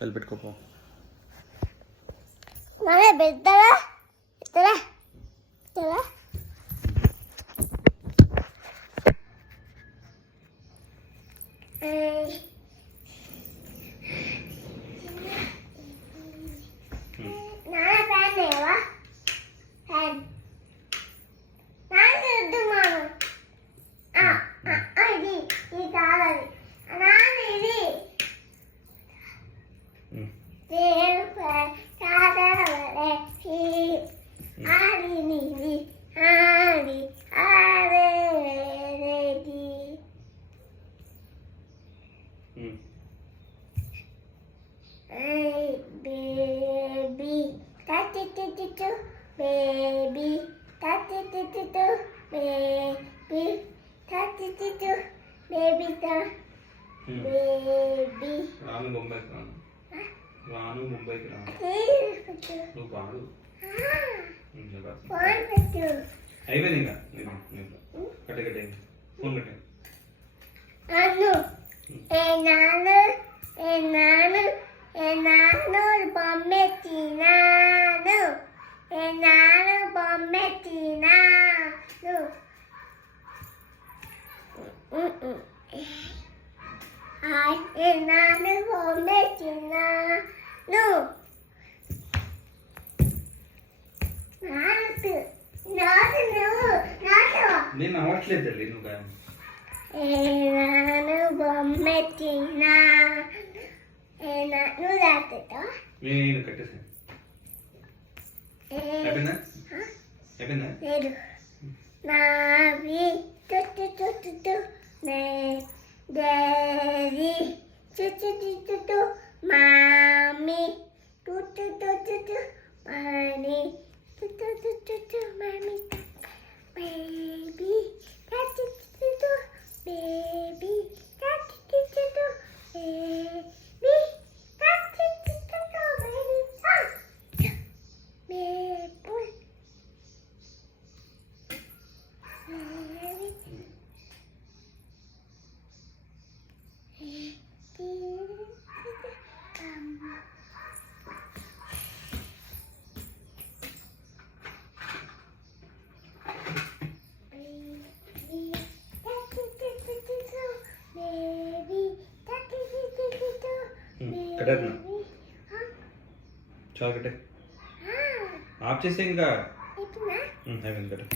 వెళ్ళి పెట్టుకోపో. పెడతారా పెడతారా పెడతారా రాను ముంబైకి రాను నువ్వు పాడు అయిపోయింది ఇంకా కట్టే కట్టే ఫోన్ కట్టే బొమ్మె తిన్నాను బొమ్మె తిన్నాను ನಾನು ಬೊಮ್ಮೆ ತಿನ್ನಾನು నేను అవట్లేదు నువ్వు ನಾನು బొమ్మె తిన్నాను నువ్వు రాత్రితో నేను కట్టేసాను లేదు నావి Daddy, mommy, mommy, mommy, baby, baby, కట్టేస్తున్నా చాలా కట్టే ఆఫ్ చేసే ఇంకా అయిపోయింది కట్టే